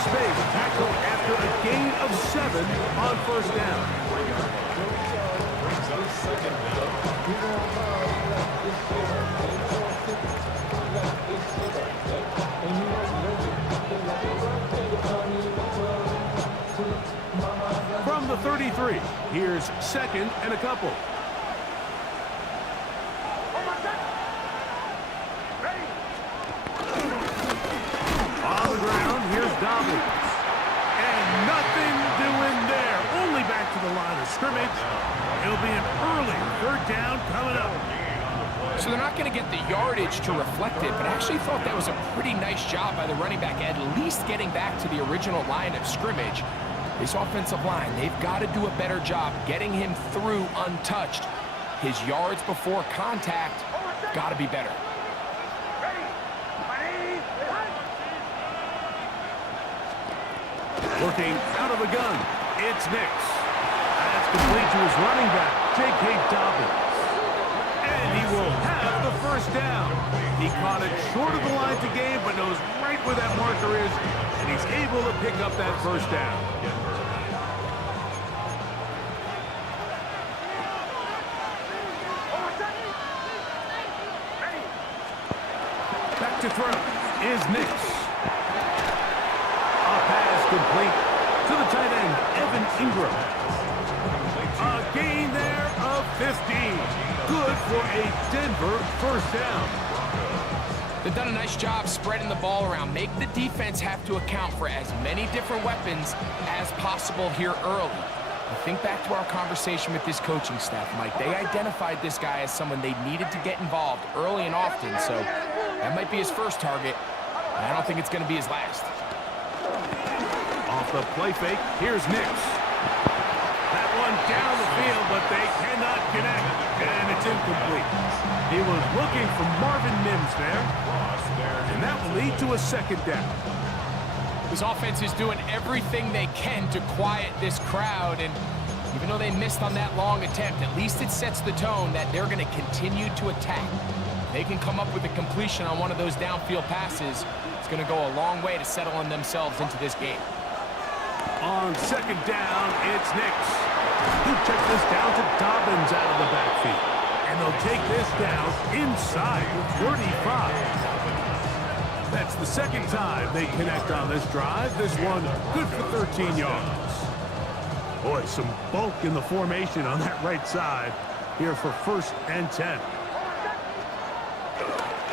space. Tackle after a gain of 7 on first down. From the 33, here's 2nd and a couple. On the ground, here's Dobbins. And nothing doing there. Only back to the line of scrimmage. It'll be an early 3rd down coming up. So they're not going to get the yardage to reflect it, but I actually thought that was a pretty nice job by the running back, at least getting back to the original line of scrimmage. This offensive line, they've got to do a better job getting him through untouched. His yards before contact got to be better. Working out of the gun, it's Nix. That's complete to his running back, J.K. Dobbins. And he will have the 1st down. He caught it short of the line to gain, but knows right where that marker is, and he's able to pick up that 1st down. Back to throw is Nix. A pass complete to the tight end, Evan Ingram. A gain there of 15. Good for a Denver 1st down. They've done a nice job spreading the ball around. Make the defense have to account for as many different weapons as possible here early. I think back to our conversation with this coaching staff, Mike. They identified this guy as someone they needed to get involved early and often, so that might be his first target. And I don't think it's going to be his last. Off the play fake, here's Nix. That one down the field, but they cannot connect, and it's incomplete. He was looking for Marvin Mims there, and that will lead to a 2nd down. This offense is doing everything they can to quiet this crowd, and even though they missed on that long attempt, at least it sets the tone that they're going to continue to attack. They can come up with a completion on one of those downfield passes. It's going to go a long way to settling themselves into this game. On 2nd down, it's Nix. He'll check this down to Dobbins out of the backfield. And they'll take this down inside the 35. That's the 2nd time they connect on this drive. This one good for 13 yards. Boy, some bulk in the formation on that right side here for 1st and 10.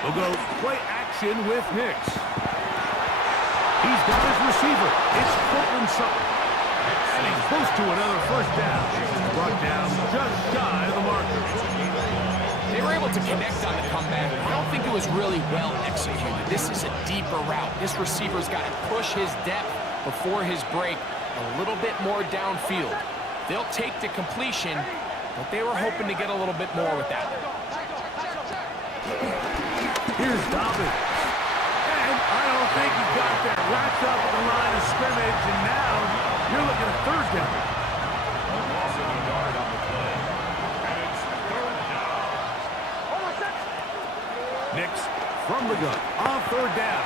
We'll go play action with Nix. He's got his receiver. It's Courtland Sutton. And he's close to another 1st down. Brought down just shy of the marker. They were able to connect on the comeback. I don't think it was really well executed. This is a deeper route. This receiver's got to push his depth before his break a little bit more downfield. They'll take the completion, but they were hoping to get a little bit more with that. Here's Dobbins. And I don't think he got that wrapped up at the line of scrimmage, and now you're looking at 3rd down. Nix from the gun on 3rd down.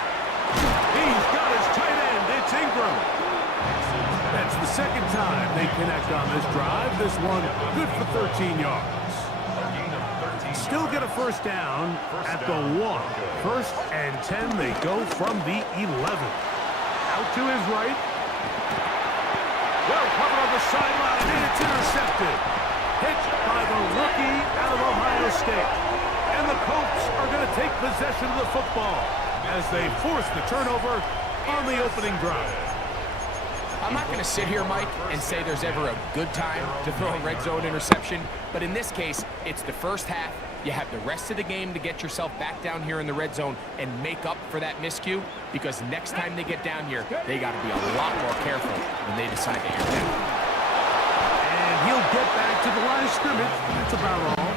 He's got his tight end. It's Ingram. That's the 2nd time they connect on this drive. This one good for 13 yards. Still get a 1st down at the 1. 1st and 10. They go from the 11. Out to his right. Well covered on the sideline, and it's intercepted. Pitched by the rookie out of Ohio State. And the Colts are going to take possession of the football as they force the turnover on the opening drive. I'm not going to sit here, Mike, and say there's ever a good time to throw a red zone interception, but in this case, it's the 1st half. You have the rest of the game to get yourself back down here in the red zone and make up for that miscue, because next time they get down here, they got to be a lot more careful when they decide to air down. And he'll get back to the line of scrimmage. That's about all.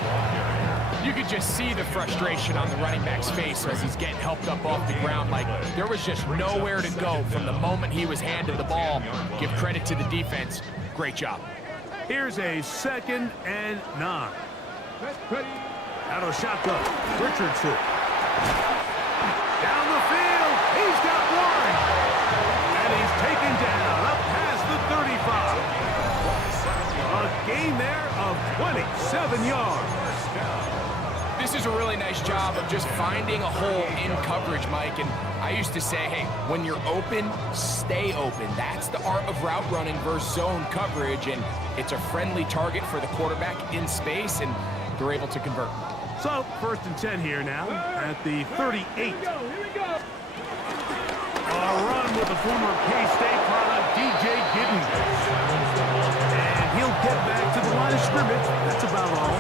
You could just see the frustration on the running back's face as he's getting helped up off the ground. Like, there was just nowhere to go from the moment he was handed the ball. Give credit to the defense. Great job. Here's a 2nd and 9. Out of the shotgun, Richardson. Down the field, he's got one. And he's gain there of 27 yards. This is a really nice job of just finding a hole in coverage, Mike. And I used to say, hey, when you're open, stay open. That's the art of route running versus zone coverage. And it's a friendly target for the quarterback in space, and they're able to convert. So, 1st and 10 here now at the 38. Here we go. A run with the former K-State product, DJ Giddens. And he'll get back to the line of scrimmage. That's about all.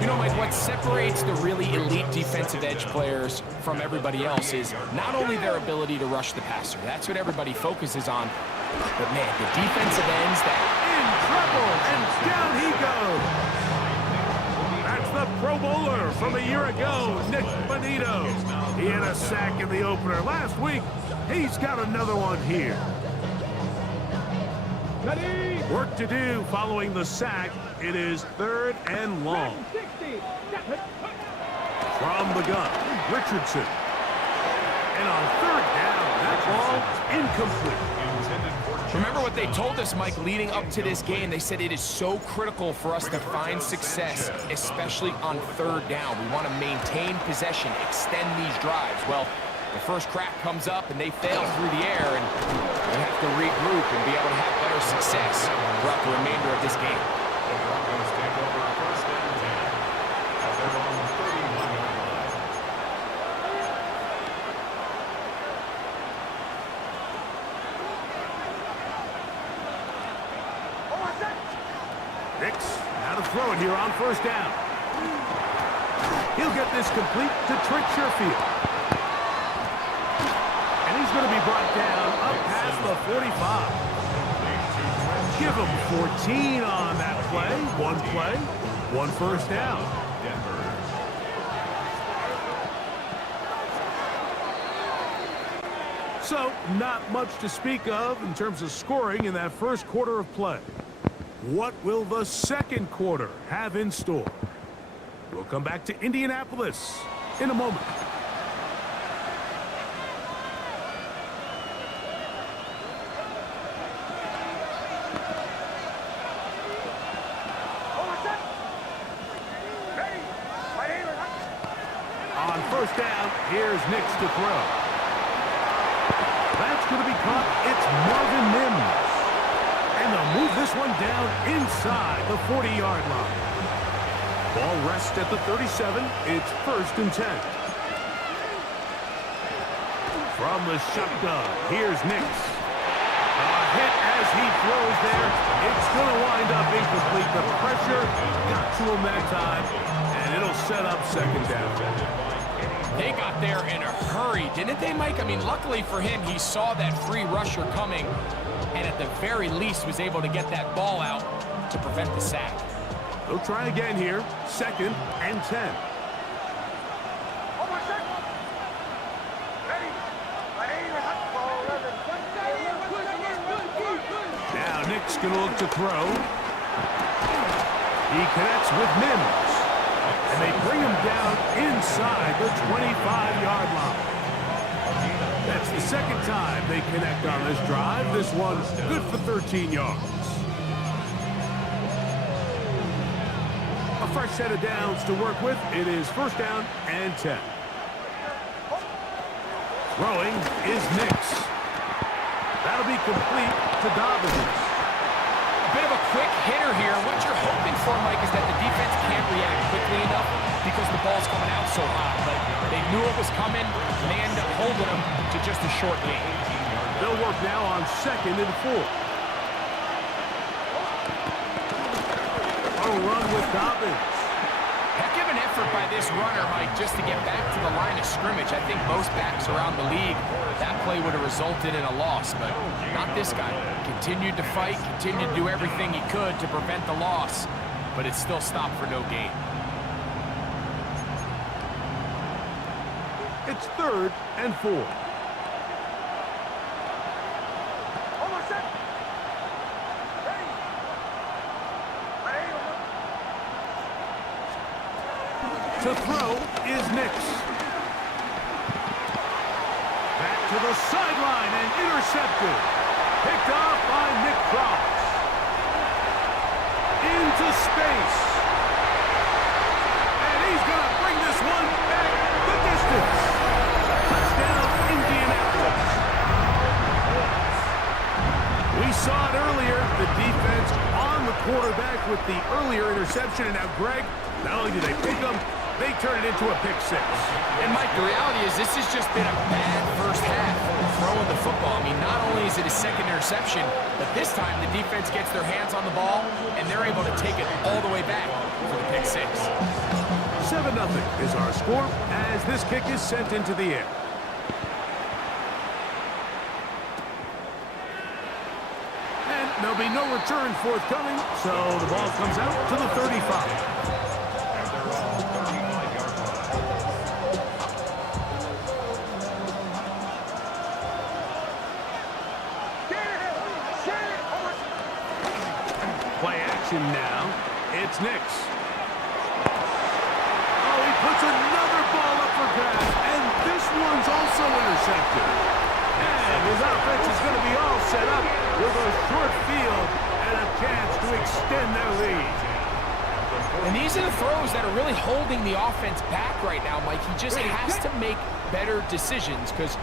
You know, Mike, what separates the really elite defensive edge players from everybody else is not only their ability to rush the passer. That's what everybody focuses on. But, man, the defensive ends that... In trouble, and down he goes. That's the Pro Bowler from a year ago, Nick Bonito. He had a sack in the opener last week. He's got another one here. Work to do following the sack. It is 3rd and long. From the gun, Richardson. And on 3rd down, that ball incomplete. Remember what they told us, Mike, leading up to this game. They said it is so critical for us to find success, especially on 3rd down. We want to maintain possession, extend these drives. Well, the first crack comes up, and they fail through the air, and they have to regroup and be able to have better success throughout the remainder of this game. Nix, now to throw it here on 1st down. He'll get this complete to Trent Sherfield. And he's going to be brought down up past the 45. Give him 14 on that play. One 1st down. So, not much to speak of in terms of scoring in that first quarter of play. What will the second quarter have in store? We'll come back to Indianapolis in a moment. On 1st down, here's Nix to throw. That's going to be caught. It's Marvin Mims. And they'll move this one down inside the 40-yard line. Ball rests at the 37. It's 1st and 10. From the shotgun, here's Nix. A hit as he throws there. It's going to wind up incomplete. The pressure got to him that time, and it'll set up 2nd down. They got there in a hurry, didn't they, Mike? I mean, luckily for him, he saw that free rusher coming, and at the very least was able to get that ball out to prevent the sack. They'll try again here. 2nd and 10. Now Nick's going to look to throw. He connects with Mims. And they bring him down inside the 25-yard line. That's the 2nd time they connect on this drive. This one's good for 13 yards. A fresh set of downs to work with. It is 1st down and 10. Throwing is Nix. That'll be complete to Dobbins. A bit of a quick hitter here. What you're hoping for, Mike, is that the defense can't react quickly enough because the ball's coming out so hot. But they knew it was coming, and they end up holding them to just a short gain. They'll work now on 2nd and 4. A run with Dobbins. Heck of an effort by this runner, Mike, just to get back to the line of scrimmage. I think most backs around the league, that play would have resulted in a loss, but not this guy. Continued to fight, continued to do everything he could to prevent the loss, but it still stopped for no gain. It's 3rd and 4. To throw is Nix. Back to the sideline and intercepted. Picked off by Nick Cross. into space. And he's going to bring this one back the distance. Touchdown, Indianapolis. We saw it earlier, the defense on the quarterback with the earlier interception. And now, Greg, not only do they pick him, they turn it into a pick six. And, Mike, the reality is this has just been a bad first half throwing the football. I mean, not only is it a second interception, but this time the defense gets their hands on the ball, and they're able to take it all the way back for the pick six. 7-0 is our score as this kick is sent into the air. And there'll be no return forthcoming, so the ball comes out to the 35. Play action now. It's Nix. Oh, he puts another ball up for grabs, and this one's also intercepted. And his offense is going to be all set up with a short field and a chance to extend their lead. And these are the throws that are really holding the offense back right now, Mike. He just has to make better decisions because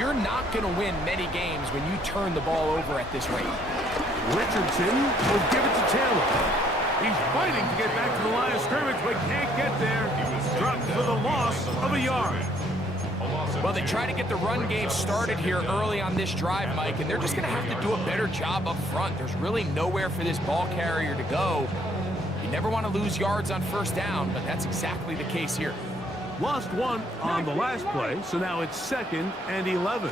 you're not going to win many games when you turn the ball over at this rate. Richardson will give it to Taylor. He's fighting to get back to the line of scrimmage, but can't get there. Dropped for the loss of a yard. Well, they try to get the run game started here early on this drive, Mike, and they're just going to have to do a better job up front. There's really nowhere for this ball carrier to go. You never want to lose yards on first down, but that's exactly the case here. Lost one on the last play, so now it's 2nd and 11.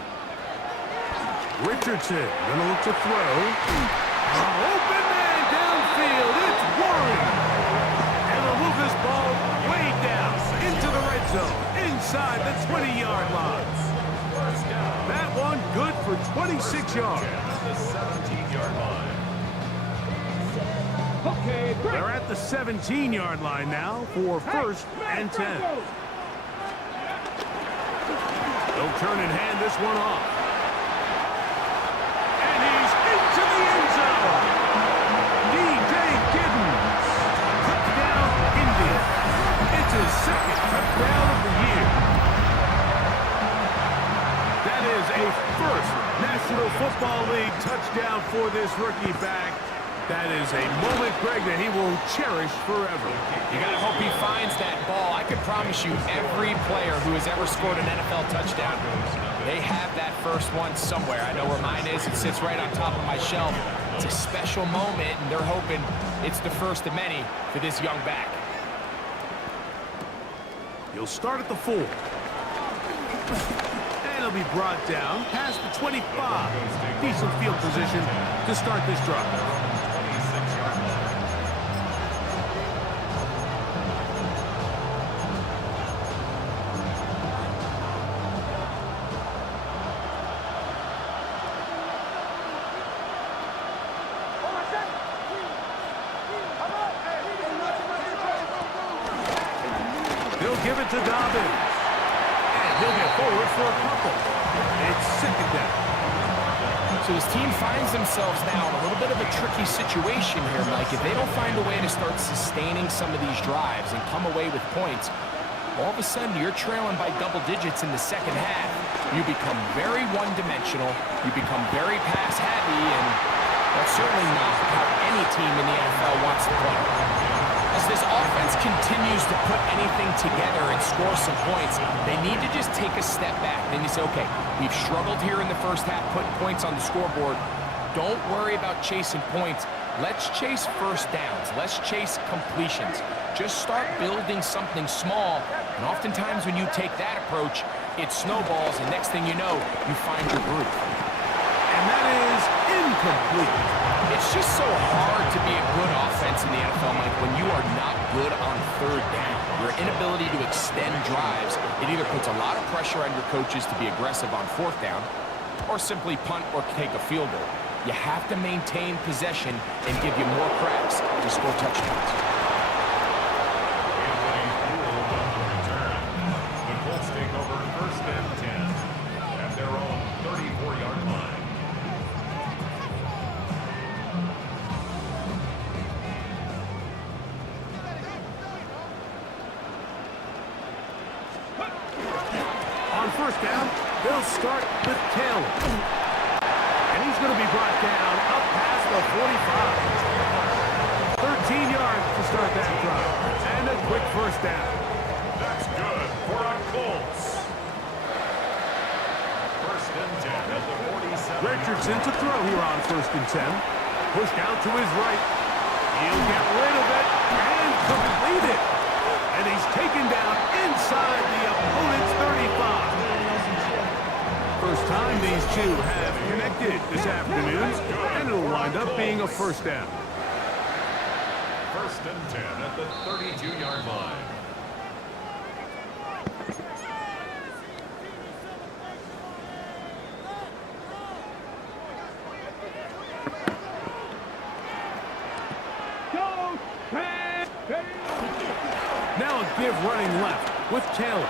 Richardson gonna look to throw. Open man downfield. It's Warren. And they'll move this ball way down into the red zone, inside the 20-yard line. That one good for 26 yards. They're at the 17-yard line now for 1st and 10. They'll turn and hand this one off. His second touchdown of the year. That is a first National Football League touchdown for this rookie back. That is a moment, Greg, that he will cherish forever. You got to hope he finds that ball. I can promise you every player who has ever scored an NFL touchdown, they have that first one somewhere. I know where mine is. It sits right on top of my shelf. It's a special moment, and they're hoping it's the first of many for this young back. He'll start at the 4. And he'll be brought down past the 25. Decent field position to start this drive. He'll give it to Dobbins. And he'll get forward for a couple. It's 2nd down. So his team finds themselves now in a little bit of a tricky situation here, Mike. If they don't find a way to start sustaining some of these drives and come away with points, all of a sudden you're trailing by double digits in the second half. You become very one-dimensional. You become very pass-happy, and that's certainly not how any team in the NFL wants to play. As this offense continues to put anything together and score some points, they need to just take a step back. Then you say, okay, we've struggled here in the first half, putting points on the scoreboard. Don't worry about chasing points. Let's chase first downs. Let's chase completions. Just start building something small, and oftentimes when you take that approach, it snowballs, and next thing you know, you find your groove. And that is incomplete. It's just so hard to be a good offense in the NFL, Mike, when you are not good on third down. Your inability to extend drives, it either puts a lot of pressure on your coaches to be aggressive on 4th down or simply punt or take a field goal. You have to maintain possession and give you more cracks to score touchdowns. The Colts take over 1st and 10 at their own 34-yard line. first down, they'll start with Taylor. And he's going to be brought down up past the 45. 13 yards to start that drive. And a quick first down. That's good for a Colts. First and 10 at the 47. Richardson to throw here on first and 10. Pushed out to his right. He'll get rid of it and complete it. And he's taken down inside the opponent's 35. First time these two have connected this afternoon, and it'll wind up being a first down. First and 10 at the 32-yard line. Now a give running left with Taylor.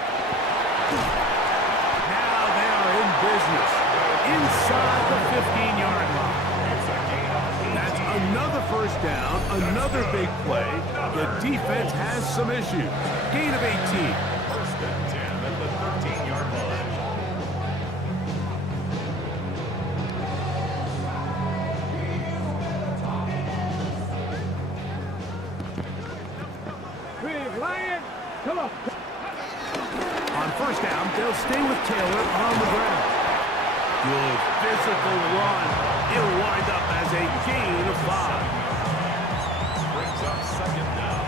Now they are in business inside the 15-yard line. That's another first down, another big play. The defense has some issues. Gain of 18. First and 10 at the 13-yard line. On first down, they'll stay with Taylor on the ground. Good physical run. It'll wind up as a gain of 5. Brings up second down.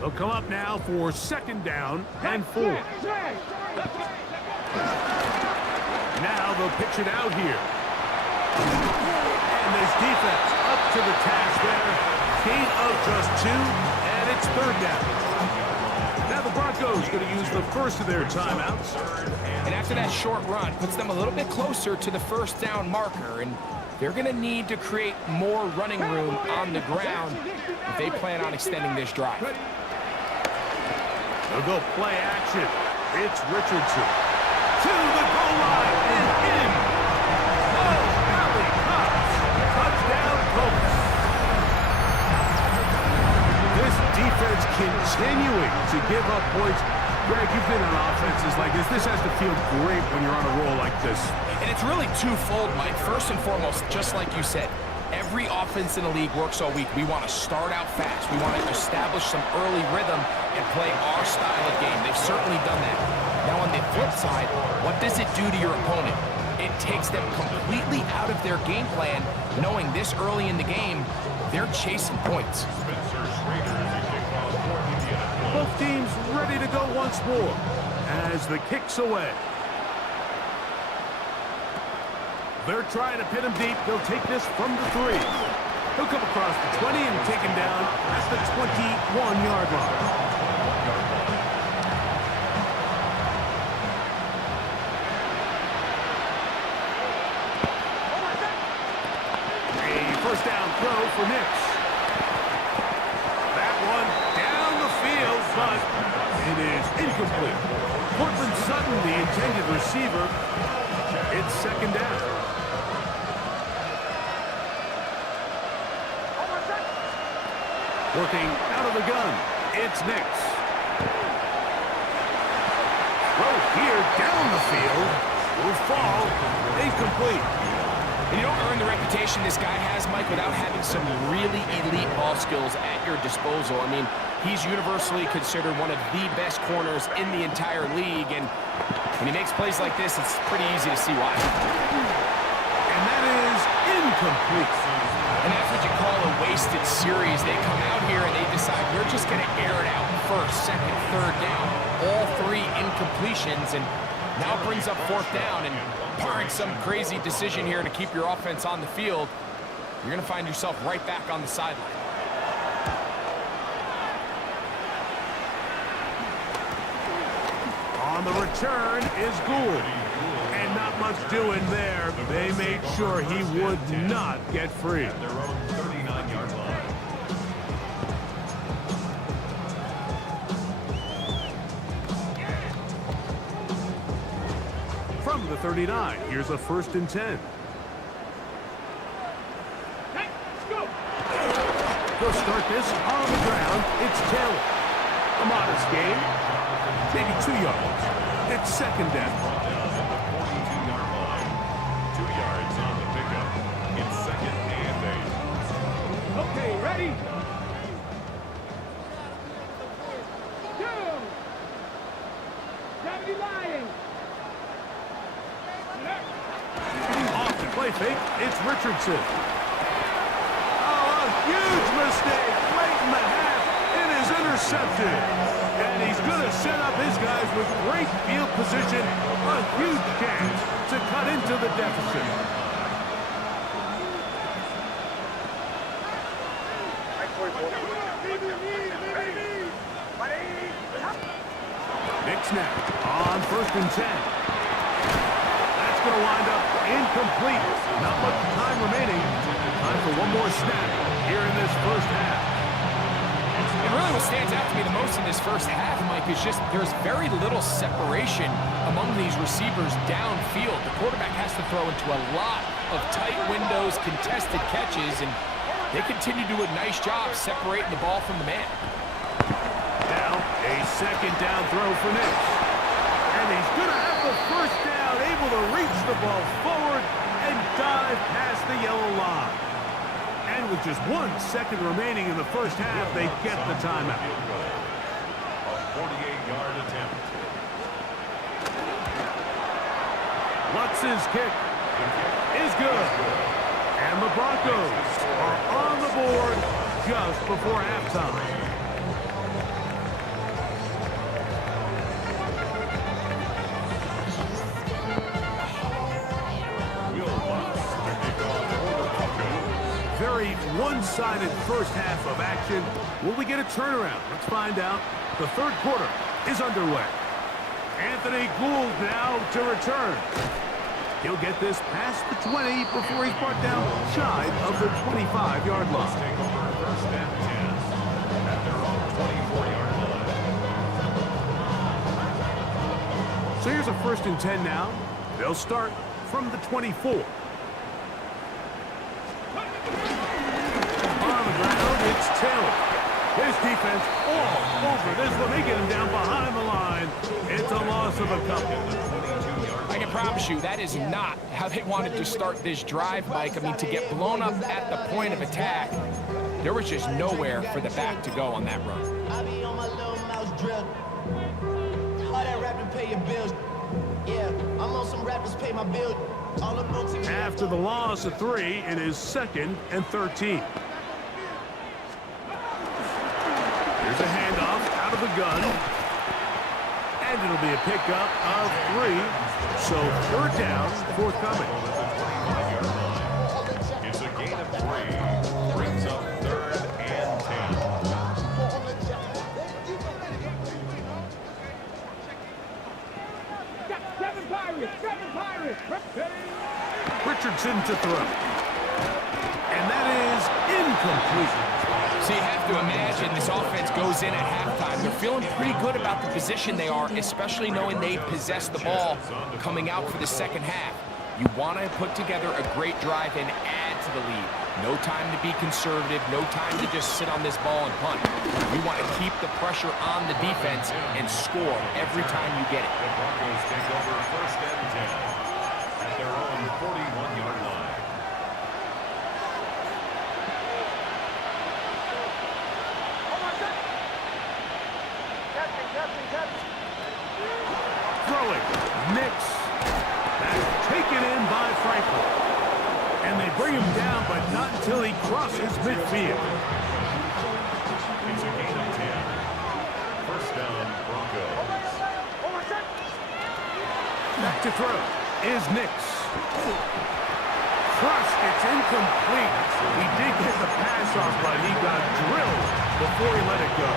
They'll come up now for second down and 4. Now they'll pitch it out here. And this defense up to the task there. Gain of just 2, and it's third down. Now the Broncos going to use the first of their timeouts. And after that short run, puts them a little bit closer to the first down marker, and they're going to need to create more running room on the ground if they plan on extending this drive. They'll go play action. It's Richardson. To the goal line and in. Oh, Valley Cops. Touchdown, Colts. This defense continuing to give up points. Greg, you've been on offenses like this. This has to feel great when you're on a roll like this. And it's really twofold, Mike. First and foremost, just like you said, every offense in the league works all week. We want to start out fast. We want to establish some early rhythm and play our style of game. They've certainly done that. Now on the flip side, what does it do to your opponent? It takes them completely out of their game plan, knowing this early in the game, they're chasing points. Both teams ready to go once more as the kick's away. They're trying to pin him deep. They'll take this from the 3. He'll come across the 20 and take him down at the 21-yard line. First down throw for Nix. That one down the field, but it is incomplete. Cortland Sutton, the intended receiver. It's second down. Working out of the gun, it's Nix. Throw here down the field. Will fall incomplete. And you don't earn the reputation this guy has, Mike, without having some really elite ball skills at your disposal. I mean, he's universally considered one of the best corners in the entire league, and when he makes plays like this, it's pretty easy to see why. And that is incomplete. And that's what you call a wasted series. They come out here and they decide, we're just going to air it out first, second, third down. All 3 incompletions, and now it brings up fourth down, and barring some crazy decision here to keep your offense on the field, you're going to find yourself right back on the sideline. On the return is Gould. And not much doing there. They made sure he would not get free. At their own 39-yard line. From the 39. Here's a 1st and 10. He'll start this on the ground. It's Taylor. A modest gain. Maybe 2 yards. It's 2nd down. 42-yard line. 2 yards on the pickup. It's 2nd and 8. Okay, ready? Gravity lying. Off the play fake, it's Richardson. Oh, a huge mistake late in the half. It is intercepted. And he's going to set up his guys with great field position. A huge chance to cut into the deficit. Nick snap on 1st and 10. That's going to wind up incomplete. Not much time remaining. Time for one more snap here in this 1st half. And really what stands out to me the most in this 1st half, Mike, is just there's very little separation among these receivers downfield. The quarterback has to throw into a lot of tight windows, contested catches, and they continue to do a nice job separating the ball from the man. Now, a 2nd down throw for Nick. And he's going to have the 1st down, able to reach the ball forward and dive past the yellow line. And with just 1 second remaining in the 1st half, they get the timeout. A 48-yard attempt. Lutz's kick is good. And the Broncos are on the board just before halftime. Very one-sided 1st half of action. Will we get a turnaround? Let's find out. The 3rd quarter is underway. Anthony Gould now to return. He'll get this past the 20 before he's brought down shy of the 25-yard line. Take over 1st and 10 at their own 24-yard line. So here's a 1st and 10 now. They'll start from the 24. It's Taylor. His defense all over this one. They get him down behind the line. It's a loss of a couple. I can promise you that is not how they wanted to start this drive, Mike. I mean, to get blown up at the point of attack, there was just nowhere for the back to go on that run. I be on my little mouse drill. All that rapping pay your bills. Yeah, I'm on some rappers pay my bill. All the books. After the loss of 3, it is 2nd and 13. Here's a handoff out of the gun. And it'll be a pickup of 3. So 3rd down forthcoming. It's a gain of 3. Brings up 3rd and 10. Seven Pirates. Richardson to throw. And that is incomplete. So you have to imagine this offense goes in at halftime. They're feeling pretty good about the position they are, especially knowing they possess the ball coming out for the 2nd half. You want to put together a great drive and add to the lead. No time to be conservative, no time to just sit on this ball and punt. You want to keep the pressure on the defense and score every time you get it. The Broncos take over 1st and 10 at their own 41-yard line. Throwing. Nix. That's taken in by Franklin. And they bring him down, but not until he crosses midfield. It's a gain of 10. 1st down, Broncos. Back to throw is Nix. Crushed. It's incomplete. He did get the pass off, but he got drilled before he let it go.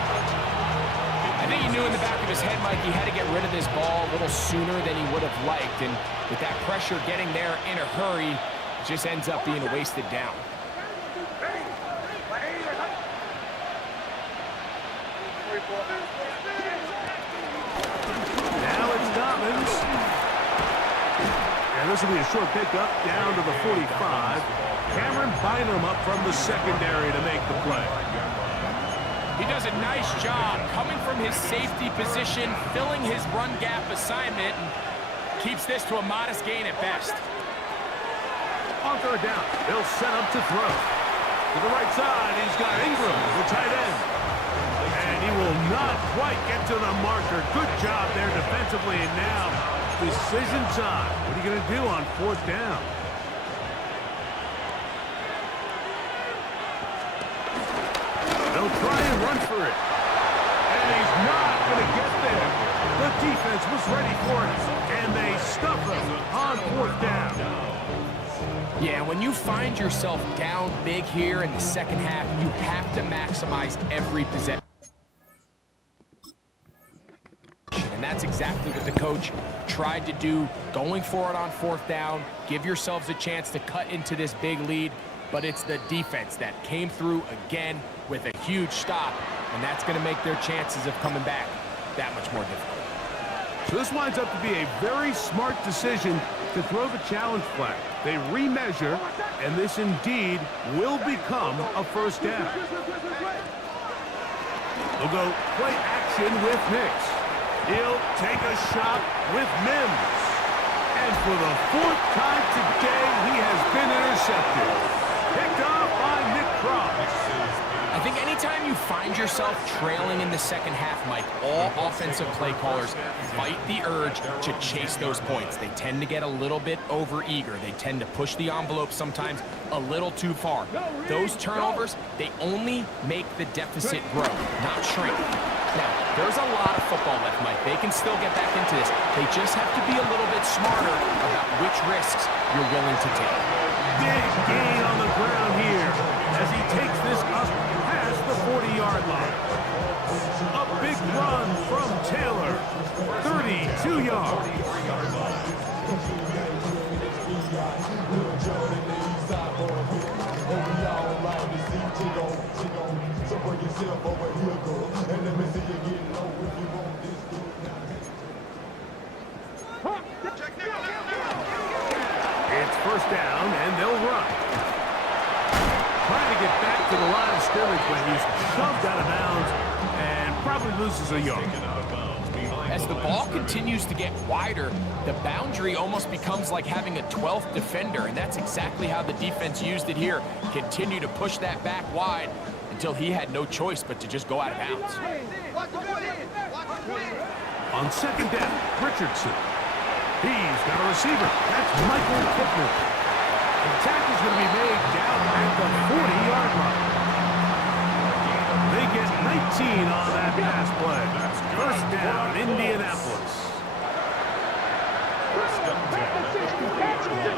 I think he knew in the back of his head, Mike, he had to get rid of this ball a little sooner than he would have liked. And with that pressure getting there in a hurry, it just ends up being a wasted down. Now it's Dobbins. And this will be a short pickup down to the 45. Cameron Bynum up from the secondary to make the play. He does a nice job coming from his safety position, filling his run gap assignment, and keeps this to a modest gain at best. On third down, they'll set up to throw. To the right side, he's got Ingram, the tight end. And he will not quite get to the marker. Good job there defensively, and now decision time. What are you going to do on fourth down? They'll try and run for it. And he's not going to get there. The defense was ready for it, and they stuff him on fourth down. Yeah, when you find yourself down big here in the second half, you have to maximize every possession. And that's exactly what the coach tried to do, going for it on fourth down. Give yourselves a chance to cut into this big lead, but it's the defense that came through again with a huge stop, and that's going to make their chances of coming back that much more difficult. So this winds up to be a very smart decision to throw the challenge flag. They remeasure, and this indeed will become a first down. They'll go play action with Nix. He'll take a shot with Mims. And for the fourth time today, he has been intercepted. Picked off by Nick Cross. I think anytime you find yourself trailing in the second half, Mike, all offensive play callers fight the urge to chase those points. They tend to get a little bit overeager. They tend to push the envelope sometimes a little too far. Those turnovers, they only make the deficit grow, not shrink. Now, there's a lot of football left, Mike. They can still get back into this. They just have to be a little bit smarter about which risks you're willing to take. Big gain on the ground here as he takes this up past the 40-yard line. A big run from Taylor, 32 yards. It's first down, and they'll run. Trying to get back to the line of scrimmage, but he's shoved out of bounds and probably loses a yard. As the ball continues to get wider, the boundary almost becomes like having a 12th defender, and that's exactly how the defense used it here. Continue to push that back wide until he had no choice but to just go out of bounds. On second down, Richardson. He's got a receiver. That's Michael Pittman. The tackle's going to be made down at the 40-yard line. They get 19 on that pass play. First down, Indianapolis.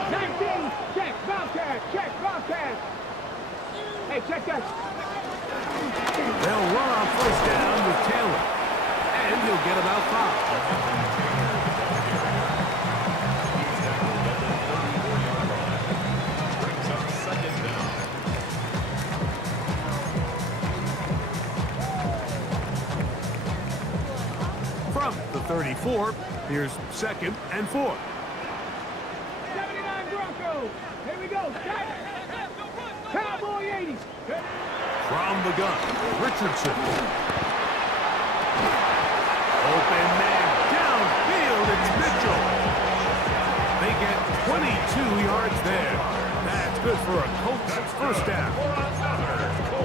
19, check, Bobcat, check, Bobcat. Hey, check that. They'll run on first down with Taylor. And he'll get about 5. From the 34, here's second and 4. 79 Broncos. Here we go. Cowboy 80. From the gun, Richardson. Open man downfield, it's Mitchell. They get 22 yards there. That's good for a Colts first down.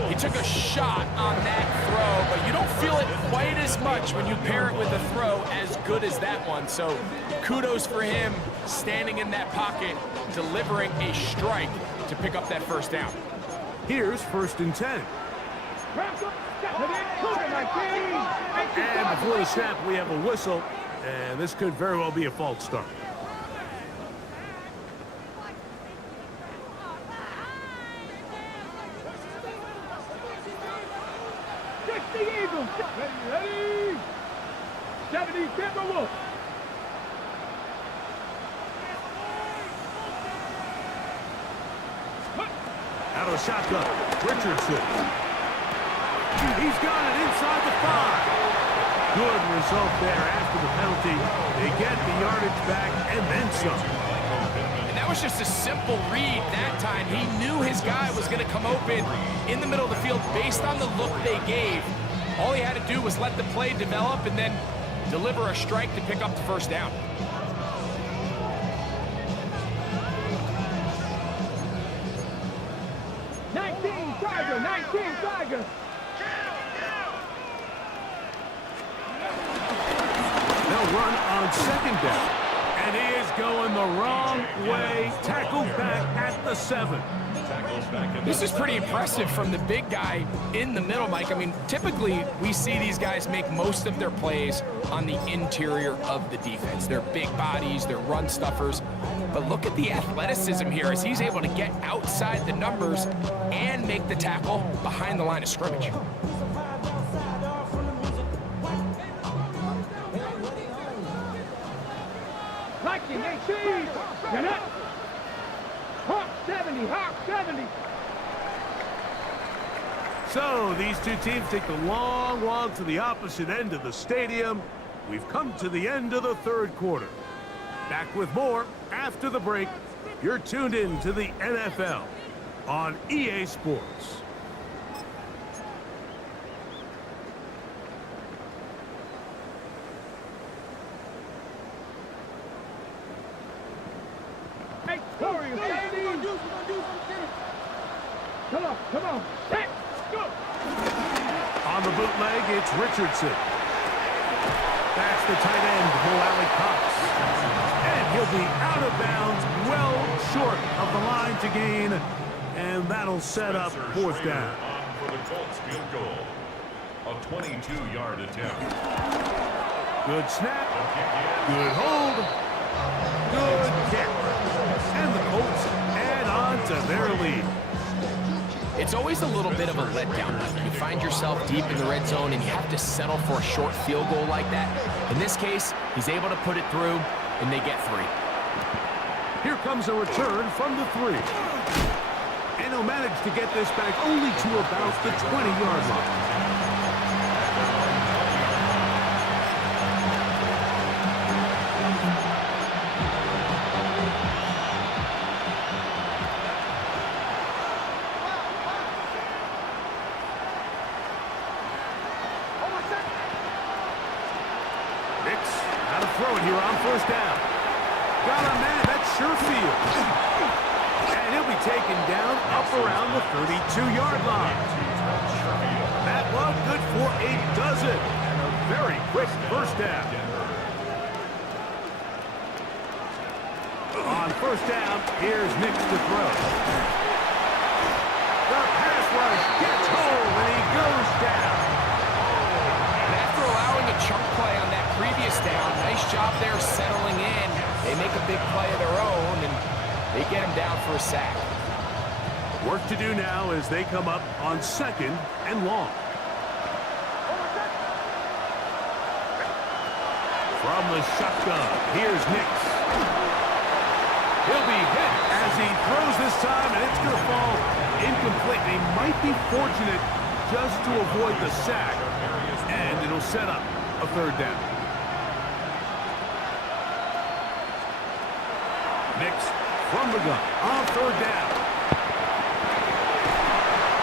He took a shot on that throw, but you don't feel it quite as much when you pair it with a throw as good as that one. So kudos for him standing in that pocket, delivering a strike to pick up that first down. Here's first and 10. And before the snap, we have a whistle, and this could very well be a false start. Ready? 70 Timberwolves. Out of shotgun, Richardson. He's got it inside the 5. Good result there after the penalty. They get the yardage back and then some. was just a simple read that time. He knew his guy was going to come open in the middle of the field based on the look they gave. All he had to do was let the play develop and then deliver a strike to pick up the first down. Tiger. They'll run on second down. And he is going the wrong way. Tackled back at the 7. This is pretty impressive from the big guy in the middle, Mike. I mean, typically we see these guys make most of their plays on the interior of the defense. They're big bodies, they're run stuffers. But look at the athleticism here as he's able to get outside the numbers and make the tackle behind the line of scrimmage. Liking 18. Get up. Hawk 70. Hawk 70. So these two teams take the long walk to the opposite end of the stadium. We've come to the end of the third quarter. Back with more after the break. You're tuned in to the NFL on EA Sports. Hey, Warriors, baby. Come on. Set. Go. On the bootleg, it's Richardson. That's the tight end, Mo Alley Cox. And he'll be out of bounds, well short of the line to gain. And that'll set up fourth down. On for the Colts field goal. A 22-yard attempt. Good snap. Good hold. Good kick. And the Colts add on to their lead. It's always a little bit of a letdown. You find yourself deep in the red zone and you have to settle for a short field goal like that. In this case, he's able to put it through, and they get 3. Here comes a return from the 3. And he'll manage to get this back only to about the 20-yard line. Throw it here on first down. Got a man, that's Sherfield. And he'll be taken down up around the 32-yard line. That one good for a dozen. And a very quick first down. On first down, here's Nix to throw. The pass rush gets home, and he goes down. And after allowing a chunk play on that previous down, nice job there settling in. They make a big play of their own, and they get him down for a sack. Work to do now as they come up on second and long. From the shotgun, here's Nix. He'll be hit as he throws this time, and it's going to fall incomplete. They might be fortunate just to avoid the sack, and it'll set up a third down. Nix from the gun on third down.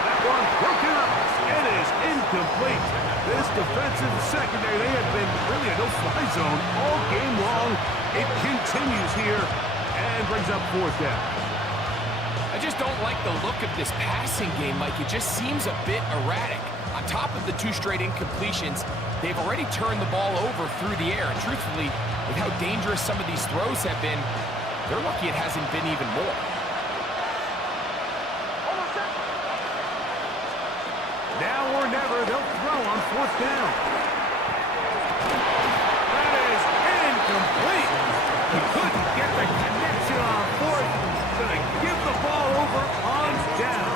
That one broken up. It is incomplete. This defensive secondary, they have been really a no-fly zone all game long. It continues here and brings up fourth down. I just don't like the look of this passing game, Mike. It just seems a bit erratic. On top of the 2 straight incompletions, they've already turned the ball over through the air. And truthfully, with how dangerous some of these throws have been, they're lucky it hasn't been even more. Now or never, they'll throw on fourth down. That is incomplete. He couldn't get the connection on fourth. Gonna give the ball over on down.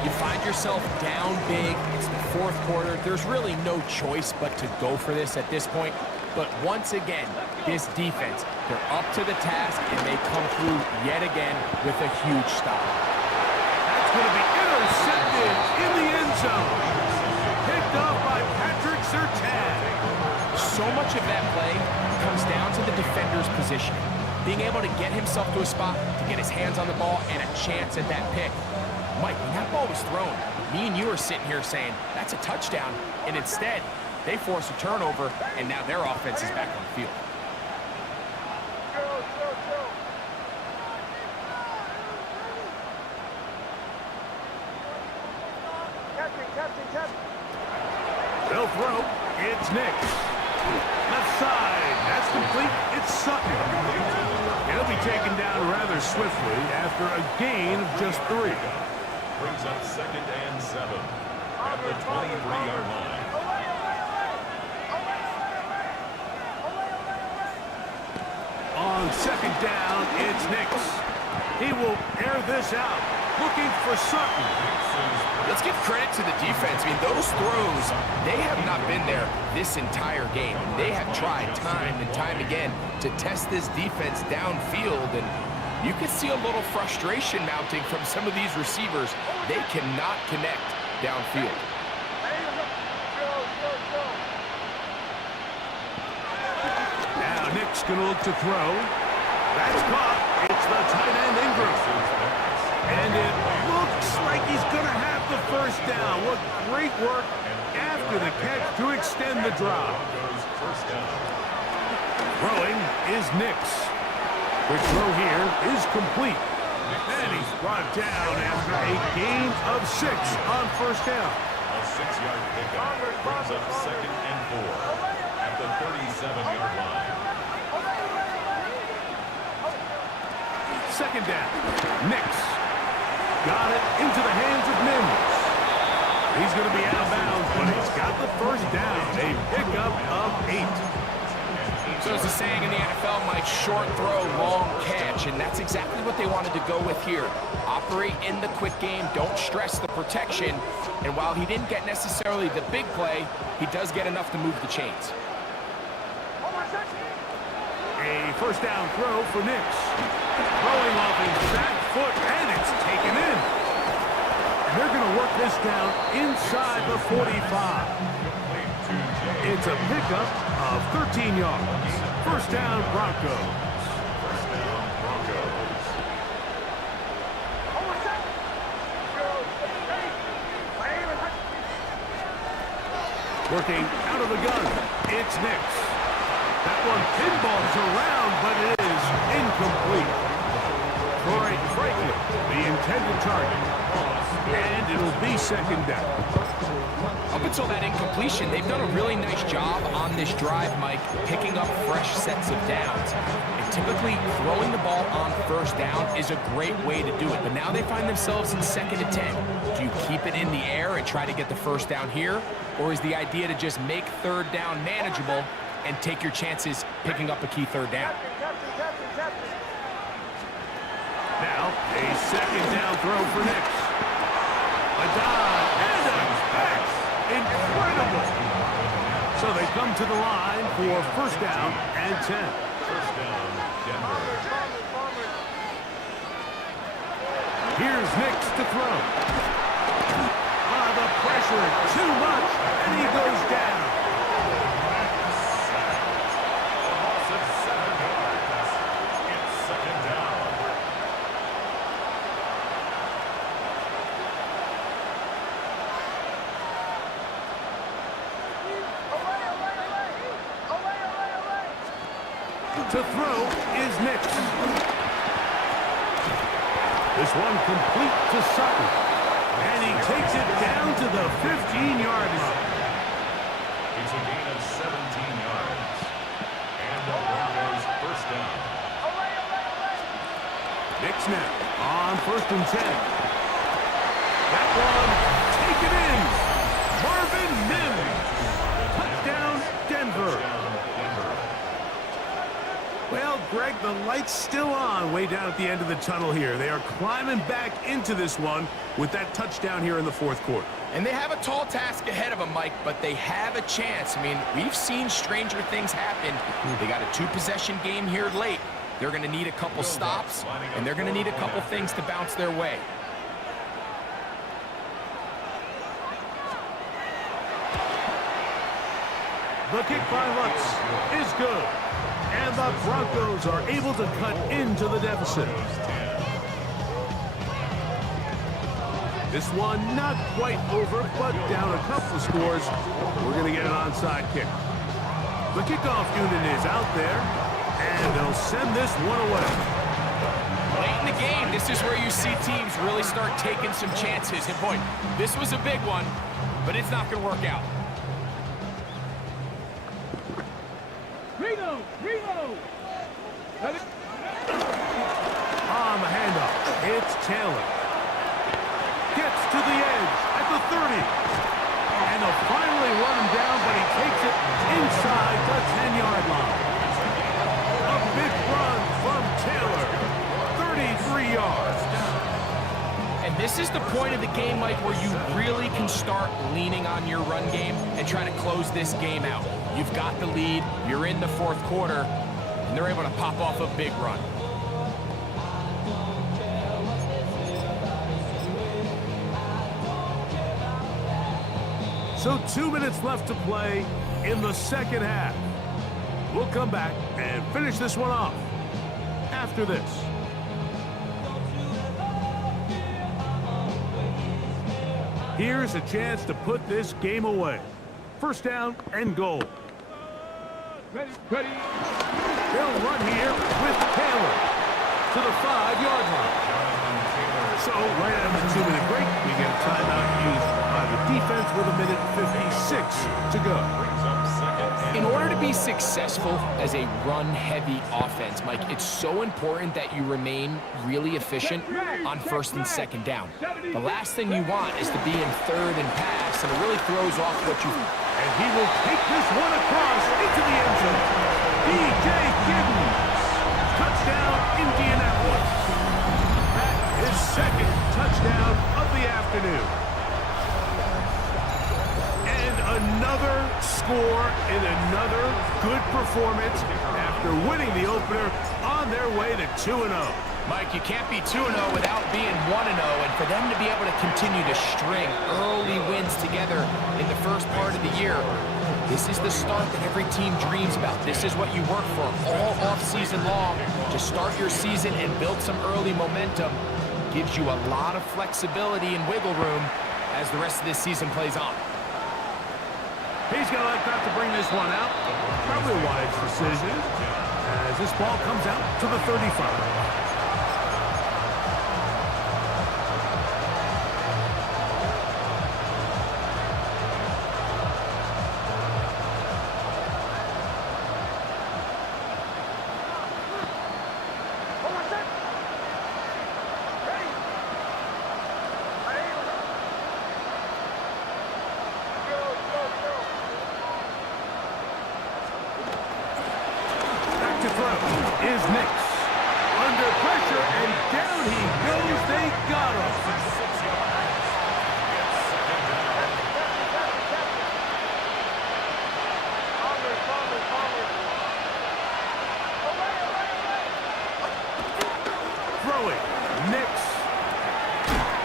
You find yourself down big. It's the fourth quarter. There's really no choice but to go for this at this point. But once again, this defense, they're up to the task, and they come through yet again with a huge stop. That's going to be intercepted in the end zone. Picked up by Patrick Surtain. So much of that play comes down to the defender's position. being able to get himself to a spot to get his hands on the ball and a chance at that pick. Mike, when that ball was thrown, me and you are sitting here saying, that's a touchdown, and instead, they force a turnover, and now their offense is back on the field. They'll throw. It's Nix. Left side. That's complete. It's Sutton. He'll be taken down rather swiftly after a gain of just 3. Brings up 2nd and 7 at the 23-yard line. On 2nd down, it's Nix. He will air this out, looking for Sutton. Let's give credit to the defense. I mean, those throws, they have not been there this entire game. They have tried time and time again to test this defense downfield, and you can see a little frustration mounting from some of these receivers. They cannot connect downfield. Now Nix going to look to throw. That's caught. It's the tight end Ingram. And it looks like he's going to have the first down. What great work after the catch to extend the drive. Throwing is Nix. Quick throw here is complete. And he's brought down after a gain of 6 on first down. A 6-yard pickup brings up 2nd and 4 at the 37-yard line. 2nd down. Nix. Got it into the hands of Mims. He's going to be out of bounds, but he's got the first down. A pickup of 8. So as the saying in the NFL, Mike, short throw, long catch, and that's exactly what they wanted to go with here. Operate in the quick game, don't stress the protection, and while he didn't get necessarily the big play, he does get enough to move the chains. A first down throw for Nix. Throwing off his back foot, and it's taken in. And they're going to work this down inside the 45. It's a pickup of 13 yards. First down, Broncos. Working out of the gun, it's Nix. That one pinballs around, but it is incomplete. Troy Franklin, the intended target. And it'll be 2nd down. Up until that incompletion, they've done a really nice job on this drive, Mike, picking up fresh sets of downs. And typically, throwing the ball on first down is a great way to do it. But now they find themselves in 2nd and 10. Do you keep it in the air and try to get the first down here? Or is the idea to just make 3rd down manageable and take your chances picking up a key 3rd down? Now, a 2nd down throw for Nix. A dive and a pass. Incredible. So they come to the line for first down and 10. First down, Denver. Here's Nix to throw. The pressure too much, and he goes down. Loss of 7 yards. It's 2nd down. To throw is Nix. This one complete to Sutton. And he takes it down to the 15-yard line. It's a gain of 17 yards. And the Broncos first down. Nix now on 1st and 10. That one taken in. Marvin Mims. Touchdown, Denver. Well, Greg, the light's still on way down at the end of the tunnel here. They are climbing back into this one with that touchdown here in the 4th quarter. And they have a tall task ahead of them, Mike, but they have a chance. I mean, we've seen stranger things happen. They got a 2-possession game here late. They're going to need a couple stops, and they're going to need a couple things to bounce their way. The kick by Lutz is good. And the Broncos are able to cut into the deficit. This one not quite over, but down a couple of scores. We're going to get an onside kick. The kickoff unit is out there, and they'll send this one away. Late in the game, this is where you see teams really start taking some chances. And boy, this was a big one, but it's not going to work out. Reload! Reload! On the handoff, it's Taylor. Gets to the edge at the 30. And they'll finally run him down, but he takes it inside the 10-yard line. A big run from Taylor. 33 yards. And this is the point of the game, Mike, where you really can start leaning on your run game and try to close this game out. You've got the lead, you're in the fourth quarter, and they're able to pop off a big run. So 2 minutes left to play in the second half. We'll come back and finish this one off after this. Here's a chance to put this game away. First down and goal. Ready, ready. They'll run here with Taylor to the 5-yard line. So right after the 2-minute break, we get a timeout used by the defense with 1:56 to go. In order to be successful as a run-heavy offense, Mike, it's so important that you remain really efficient on first and second down. The last thing you want is to be in third and pass, and it really throws off what you... And he will take this one across into the end zone. D.J. Giddens. Touchdown, Indianapolis. That is second touchdown of the afternoon. And another score in another good performance after winning the opener on their way to 2-0. Mike, you can't be 2-0 without being 1-0, and for them to be able to continue to string early wins together in the first part of the year, this is the start that every team dreams about. This is what you work for all off-season long to start your season and build some early momentum. Gives you a lot of flexibility and wiggle room as the rest of this season plays on. He's going to like that to bring this one out. Probably a wise decision as this ball comes out to the 35. To throw is Nix. Under pressure, and down he goes. They got him. Throwing, Nix.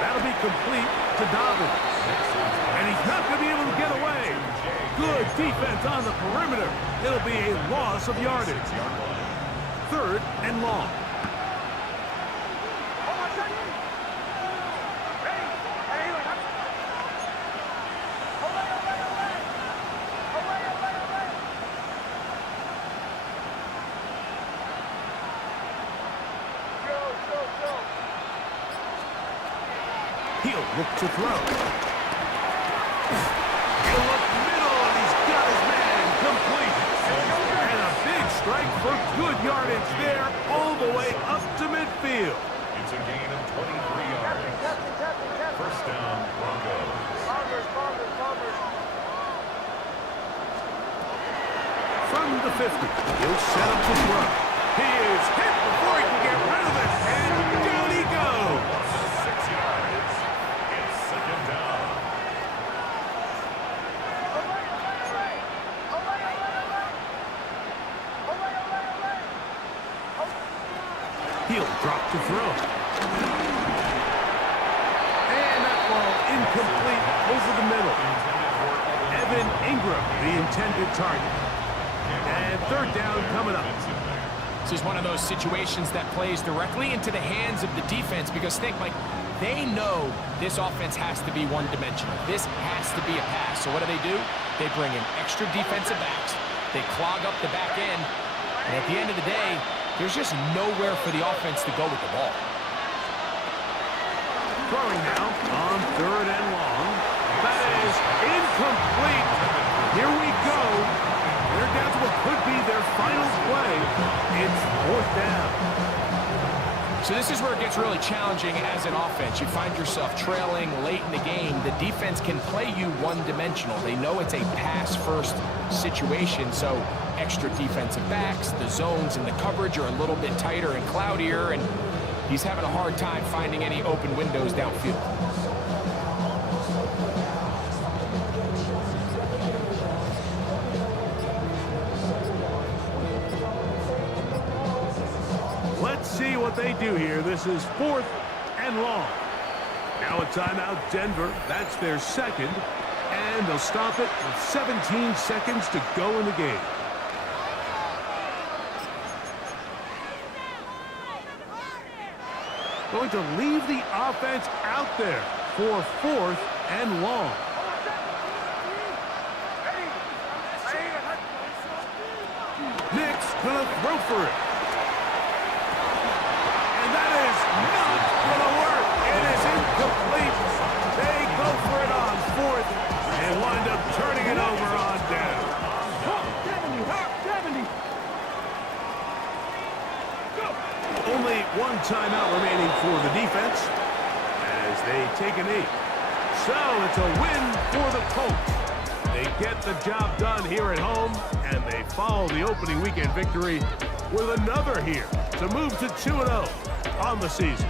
That'll be complete to Dobbins. And he's not going to be able to get away. Good defense on the perimeter. It'll be a loss of yardage. Third and long. He'll look to throw. He'll look middle, and he's got his man complete. And a big strike for good yardage there, all the way up to midfield. It's a gain of 23 yards. First down, Broncos. From the 50, he'll set up to throw. He is hit before he can get rid of it, and down he goes. 6 yards. It's second down. He'll drop to throw. And that ball incomplete over the middle. Evan Ingram, the intended target. And third down coming up. This is one of those situations that plays directly into the hands of the defense because think, Mike, they know this offense has to be one-dimensional. This has to be a pass. So what do? They bring in extra defensive backs. They clog up the back end. And at the end of the day, there's just nowhere for the offense to go with the ball. Throwing now on third and long. That is incomplete. Here we go. They're down to what could be their final play. It's fourth down. So this is where it gets really challenging as an offense. You find yourself trailing late in the game. The defense can play you one-dimensional. They know it's a pass-first situation, so extra defensive backs, the zones and the coverage are a little bit tighter and cloudier, and he's having a hard time finding any open windows downfield. Let's see what they do here. This is fourth and long. Now a timeout, Denver. That's their second. And they'll stop it with 17 seconds to go in the game. Going to leave the offense out there for fourth and long. Nick's gonna throw for it. And that is not gonna work. It is incomplete. They go for it on fourth and wind up turning it over on down. 70. Only one timeout remaining for the defense as they take a knee. So it's a win for the Colts. They get the job done here at home, and they follow the opening weekend victory with another here to move to 2-0 on the season.